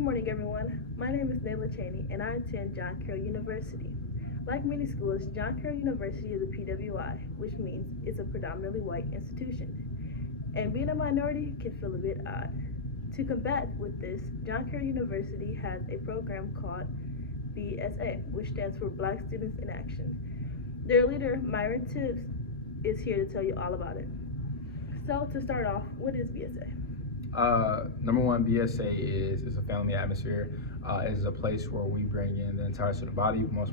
Good morning, everyone. My name is Chaney, and I attend John Carroll University. Like many schools, John Carroll University is a PWI, which means it's a predominantly white institution. And being a minority can feel a bit odd. To combat with this, John Carroll University has a program called BSA, which stands for Black Students in Action. Their leader, Myron Tibbs, is here to tell you all about it. So to start off, what is BSA? Number one, BSA is a family atmosphere. It is a place where we bring in the entire student body, most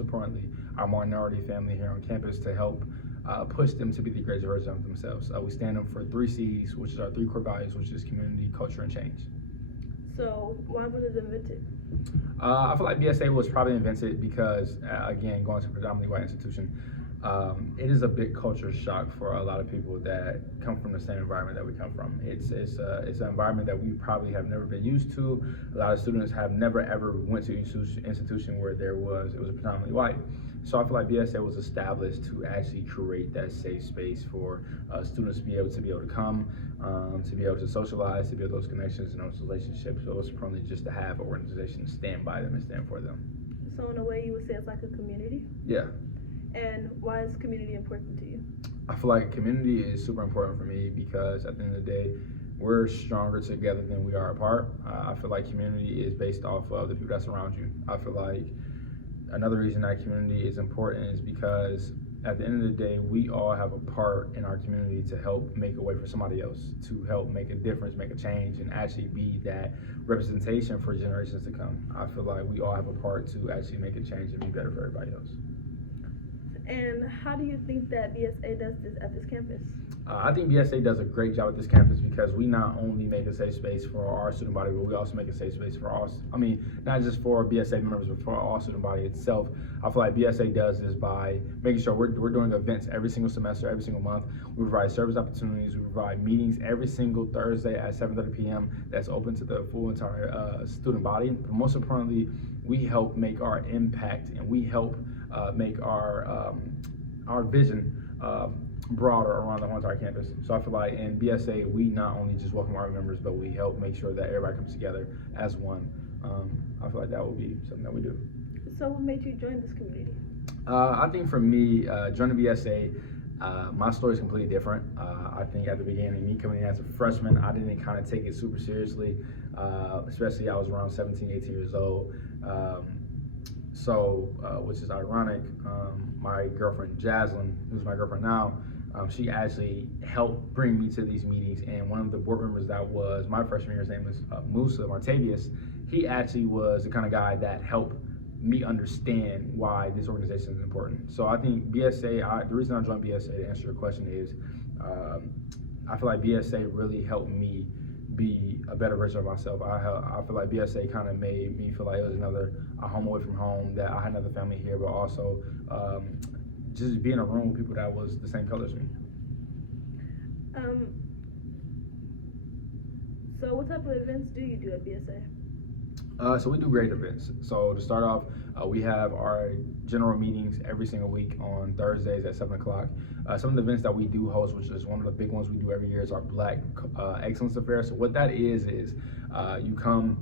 importantly, our minority family here on campus to help push them to be the greatest version of themselves. We stand up for 3 C's, which is our 3 core values, which is community, culture, and change. So why was it invented? I feel like BSA was probably invented because, again, going to a predominantly white institution, it is a big culture shock for a lot of people that come from the same environment that we come from. It's an environment that we probably have never been used to. A lot of students have never ever went to an institution where it was predominantly white. So I feel like BSA was established to actually create that safe space for students to be able to come, to be able to socialize, to build those connections and those relationships. So it's probably just to have an organization stand by them and stand for them. So in a way, you would say it's like a community? Yeah. And why is community important to you? I feel like community is super important for me because at the end of the day, we're stronger together than we are apart. I feel like community is based off of the people that surround you. I feel like another reason that community is important is because at the end of the day, we all have a part in our community to help make a way for somebody else, to help make a difference, make a change, and actually be that representation for generations to come. I feel like we all have a part to actually make a change and be better for everybody else. And how do you think that BSA does this at this campus? I think BSA does a great job at this campus because we not only make a safe space for our student body, but we also make a safe space for all, not just for BSA members, but for all student body itself. I feel like BSA does this by making sure we're doing events every single semester, every single month. We provide service opportunities. We provide meetings every single Thursday at 7:30 p.m. that's open to the full entire student body. But most importantly, we help make our impact and we help make our vision broader around the whole entire campus. So I feel like in BSA, we not only just welcome our members, but we help make sure that everybody comes together as one. I feel like that would be something that we do. So what made you join this community? I think for me, joining BSA, my story is completely different. I think at the beginning, me coming in as a freshman, I didn't kind of take it super seriously, especially I was around 17, 18 years old. Which is ironic, my girlfriend Jaslyn, who's my girlfriend now, she actually helped bring me to these meetings, and one of the board members that was my freshman year, his name was Musa Martavius, he actually was the kind of guy that helped me understand why this organization is important. So I think BSA, the reason I joined BSA, to answer your question, is I feel like BSA really helped me be a better version of myself. I feel like BSA kind of made me feel like it was a home away from home, that I had another family here, but also just be in a room with people that was the same color as me. So what type of events do you do at BSA? So we do great events. So to start off, we have our general meetings every single week on Thursdays at 7 o'clock. Some of the events that we do host, which is one of the big ones we do every year, is our Black Excellence Affair. So what that is you come,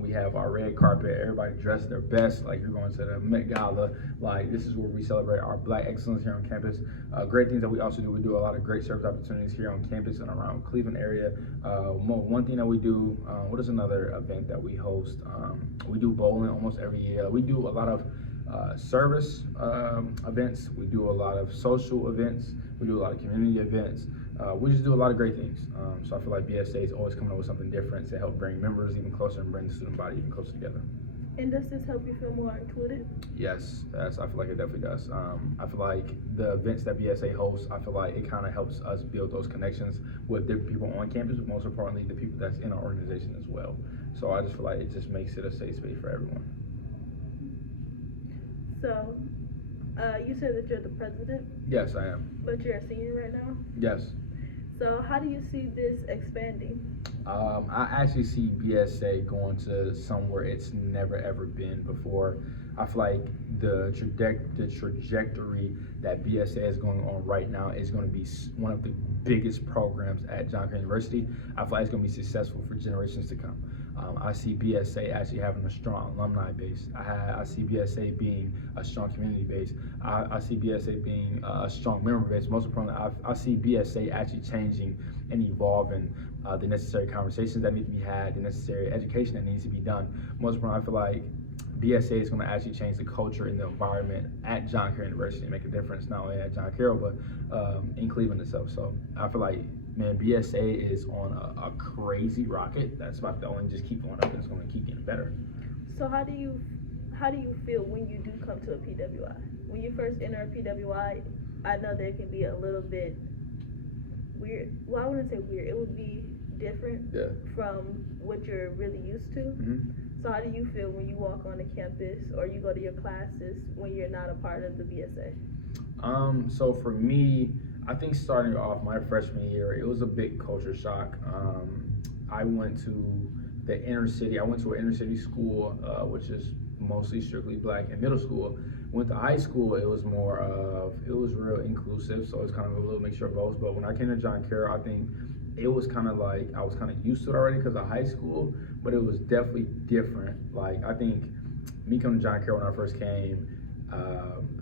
we have our red carpet, everybody dressed their best, like you're going to the Met Gala. Like, this is where we celebrate our Black excellence here on campus. Great things that we also do, we do a lot of great service opportunities here on campus and around Cleveland area. One thing that we do, what is another event that we host? We do bowling almost every year. We do a lot of service events. We do a lot of social events. We do a lot of community events. We just do a lot of great things. So I feel like BSA is always coming up with something different to help bring members even closer and bring the student body even closer together. And does this help you feel more included? Yes, I feel like it definitely does. I feel like the events that BSA hosts, I feel like it kind of helps us build those connections with different people on campus, but most importantly, the people that's in our organization as well. So I just feel like it just makes it a safe space for everyone. So, you said that you're the president? Yes, I am. But you're a senior right now? Yes. So how do you see this expanding? I actually see BSA going to somewhere it's never ever been before. I feel like the trajectory that BSA is going on right now is going to be one of the biggest programs at John Carroll University. I feel like it's going to be successful for generations to come. I see BSA actually having a strong alumni base. I see BSA being a strong community base. I see BSA being a strong member base. Most importantly, I see BSA actually changing and evolving the necessary conversations that need to be had, the necessary education that needs to be done. Most importantly, I feel like BSA is going to actually change the culture and the environment at John Carroll University and make a difference not only at John Carroll but in Cleveland itself. So I feel like, man, BSA is on a crazy rocket that's about to only just keep going up and it's going to keep getting better. So how do you feel when you do come to a PWI? When you first enter a PWI, I know there can be a little bit weird. Well, I wouldn't say weird. It would be different from what you're really used to. Mm-hmm. So how do you feel when you walk on the campus or you go to your classes when you're not a part of the BSA? So for me, I think starting off my freshman year, it was a big culture shock. I went to the inner city. I went to an inner city school, which is mostly strictly black. In middle school, went to high school, it was more of, it was real inclusive. So it's kind of a little mixture of both. But when I came to John Carroll, I think it was kind of like, I was kind of used to it already because of high school, but it was definitely different. Like, I think me coming to John Carroll when I first came,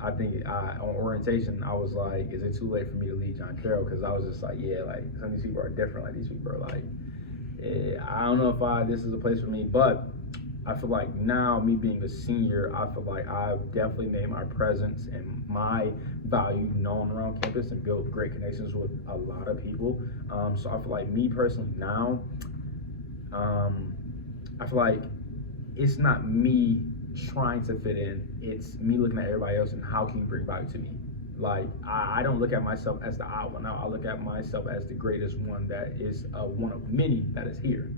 I think on orientation, I was like, is it too late for me to leave John Carroll? Because I was just like, yeah, like, some of these people are different. Like, these people are like, I don't know if this is a place for me, but I feel like now, me being a senior, I feel like I've definitely made my presence and my value known around campus and built great connections with a lot of people. So I feel like me personally now, I feel like it's not me trying to fit in, it's me looking at everybody else and how can you bring value to me. Like, I don't look at myself as the odd one out. I look at myself as the greatest one that is one of many that is here.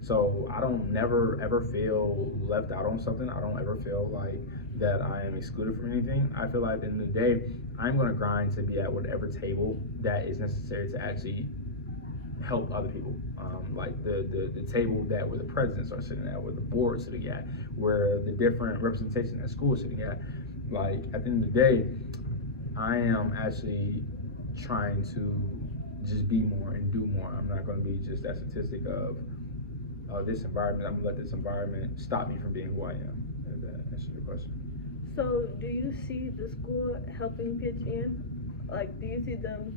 So I don't never ever feel left out on something. I don't ever feel like that I am excluded from anything. I feel like at the end of the day, I'm going to grind to be at whatever table that is necessary to actually help other people. Like the table that where the presidents are sitting at, where the board is sitting at, where the different representation at school is sitting at. Like, at the end of the day, I am actually trying to just be more and do more. I'm not going to be just that statistic of this environment. I'm going to let this environment stop me from being who I am. If that answers your question. So do you see the school helping pitch in? Like, do you see them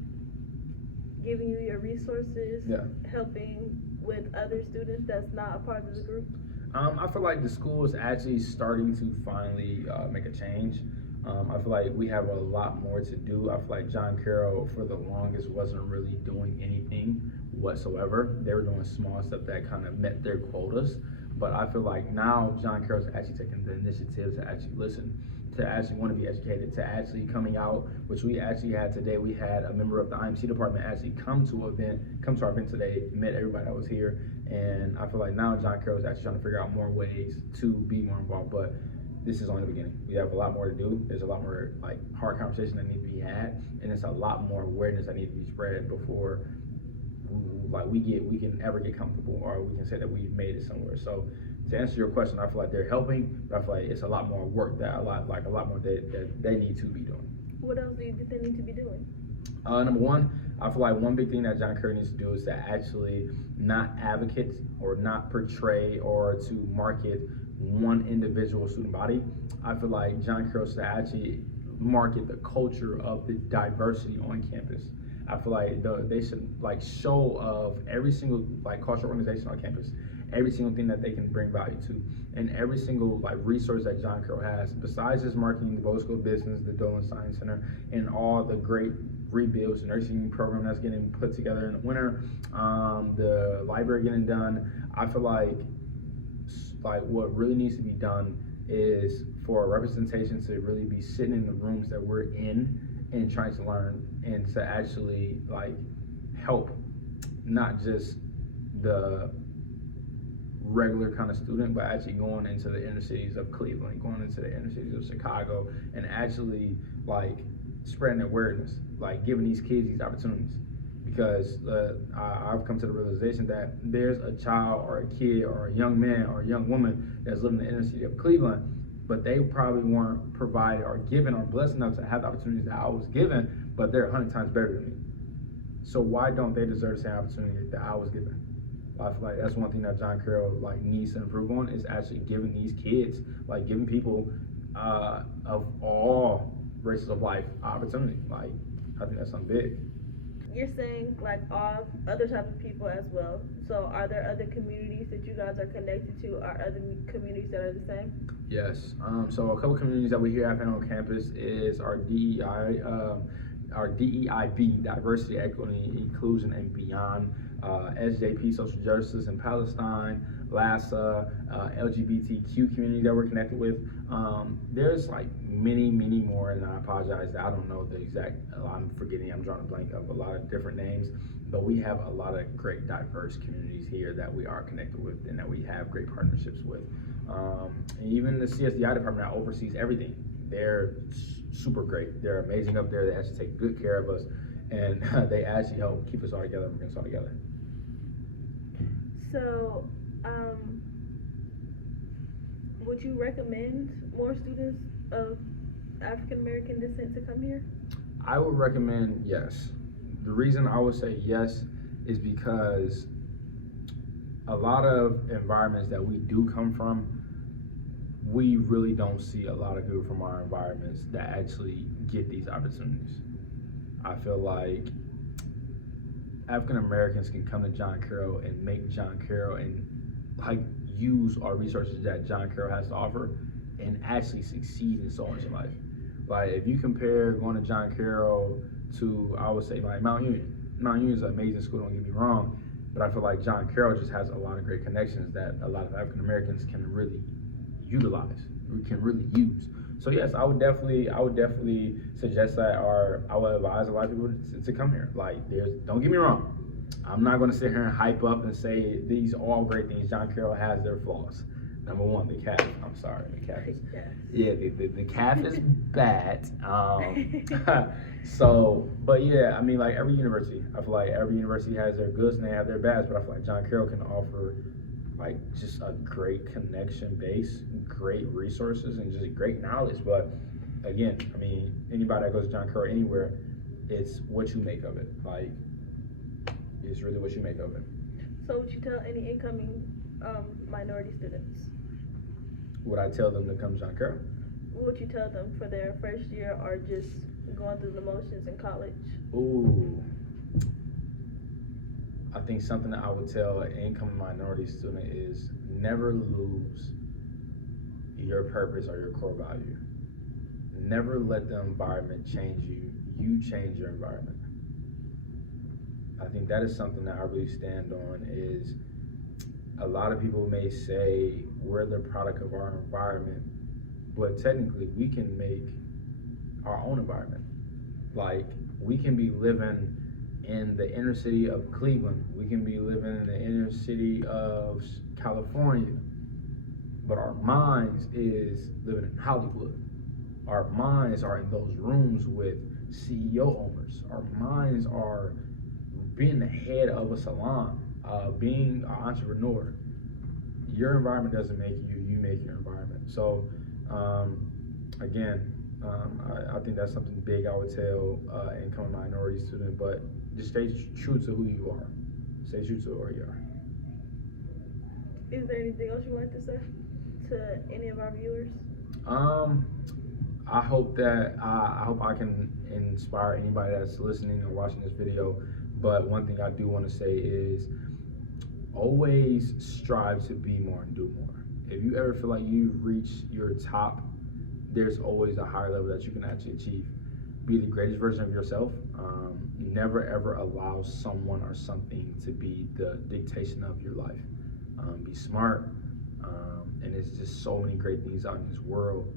giving you your resources, helping with other students that's not a part of the group? I feel like the school is actually starting to finally make a change. I feel like we have a lot more to do. I feel like John Carroll, for the longest, wasn't really doing anything whatsoever. They were doing small stuff that kind of met their quotas. But I feel like now John Carroll's actually taking the initiative to actually listen, to actually want to be educated, to actually coming out, which we actually had today. We had a member of the IMC department actually come to our event today, met everybody that was here. And I feel like now John Carroll is actually trying to figure out more ways to be more involved. But this is only the beginning. We have a lot more to do. There's a lot more like hard conversations that need to be had, and there's a lot more awareness that needs to be spread before we can ever get comfortable or we can say that we've made it somewhere. So to answer your question, I feel like they're helping, but I feel like it's a lot more work that a lot more that they need to be doing. What else do you think they need to be doing? Number one, I feel like one big thing that John Carroll needs to do is to actually not advocate or not portray or to market one individual student body. I feel like John Carroll should actually market the culture of the diversity on campus. I feel like they should like show of every single like cultural organization on campus, every single thing that they can bring value to, and every single like resource that John Carroll has. Besides just marketing the Bowl School of Business, the Dolan Science Center, and all the great rebuilds and nursing program that's getting put together in the winter, the library getting done. I feel like what really needs to be done is for representation to really be sitting in the rooms that we're in and trying to learn and to actually like help not just the regular kind of student, but actually going into the inner cities of Cleveland, going into the inner cities of Chicago, and actually like spreading awareness, like giving these kids these opportunities. Because I've come to the realization that there's a child or a kid or a young man or a young woman that's living in the inner city of Cleveland, but they probably weren't provided or given or blessed enough to have the opportunities that I was given, but they're 100 times better than me. So why don't they deserve the same opportunity that I was given? I feel like that's one thing that John Carroll like needs to improve on is actually giving these kids, like giving people of all races of life opportunity. Like I think that's something big. You're saying like all other type of people as well. So are there other communities that you guys are connected to? Are other communities that are the same? Yes. So a couple communities that we here have on campus is our DEI, our DEIB, Diversity, Equity, Inclusion, and Beyond. SJP, Social Justice in Palestine, LASA, LGBTQ community that we're connected with. There's like many more, and I apologize that I don't know the exact, I'm forgetting, I'm drawing a blank of a lot of different names, but we have a lot of great diverse communities here that we are connected with and that we have great partnerships with. And even the CSDI department that oversees everything, they're super great. They're amazing up there. They actually take good care of us, and they actually help keep us all together and bring us all together. So, would you recommend more students of African American descent to come here? I would recommend yes. The reason I would say yes is because a lot of environments that we do come from, we really don't see a lot of people from our environments that actually get these opportunities. I feel like African Americans can come to John Carroll and make John Carroll and like use our resources that John Carroll has to offer and actually succeed in so much in life. Like if you compare going to John Carroll to, I would say like Mount Union. Mount Union is an amazing school, don't get me wrong, but I feel like John Carroll just has a lot of great connections that a lot of African Americans can really utilize, we can really use. So yes, I would definitely suggest that, or I would advise a lot of people to come here. Like, don't get me wrong, I'm not going to sit here and hype up and say these are all great things. John Carroll has their flaws. Number one, the calf. I'm sorry, the calf is the calf is bad. So, but yeah, I mean, like every university, I feel like every university has their goods and they have their bads. But I feel like John Carroll can offer like just a great connection base, great resources, and just great knowledge. But again, I mean, anybody that goes to John Carroll anywhere, it's what you make of it. Like, it's really what you make of it. So would you tell any incoming minority students? Would I tell them to come to John Carroll? What would you tell them for their first year or just going through the motions in college? Ooh. I think something that I would tell an incoming minority student is never lose your purpose or your core value. Never let the environment change you. You change your environment. I think that is something that I really stand on. Is a lot of people may say we're the product of our environment, but technically we can make our own environment. Like, we can be living in the inner city of Cleveland, we can be living in the inner city of California, but our minds is living in Hollywood. Our minds are in those rooms with CEO owners. Our minds are being the head of a salon, being an entrepreneur. Your environment doesn't make you, you make your environment. So again, I think that's something big I would tell incoming minority student, but just stay true to who you are. Stay true to who you are. Is there anything else you'd like to say to any of our viewers? I hope that I hope I can inspire anybody that's listening or watching this video. But one thing I do want to say is always strive to be more and do more. If you ever feel like you've reached your top, there's always a higher level that you can actually achieve. Be the greatest version of yourself. Never ever allow someone or something to be the dictation of your life. Be smart, and there's just so many great things out in this world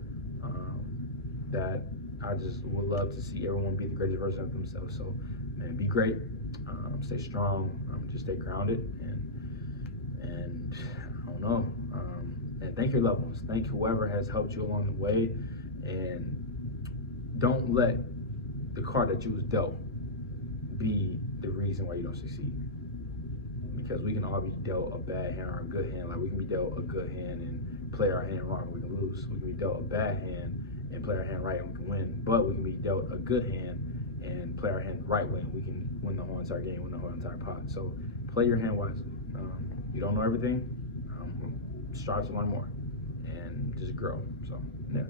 that I just would love to see everyone be the greatest version of themselves. So, man, be great, stay strong, just stay grounded, and I don't know, and thank your loved ones. Thank whoever has helped you along the way, and don't let the card that you was dealt be the reason why you don't succeed. Because we can all be dealt a bad hand or a good hand. Like, we can be dealt a good hand and play our hand wrong and we can lose. We can be dealt a bad hand and play our hand right and we can win. But we can be dealt a good hand and play our hand the right way and we can win the whole entire game, win the whole entire pot. So play your hand wisely. You don't know everything. Strive to learn more and just grow. So, yeah.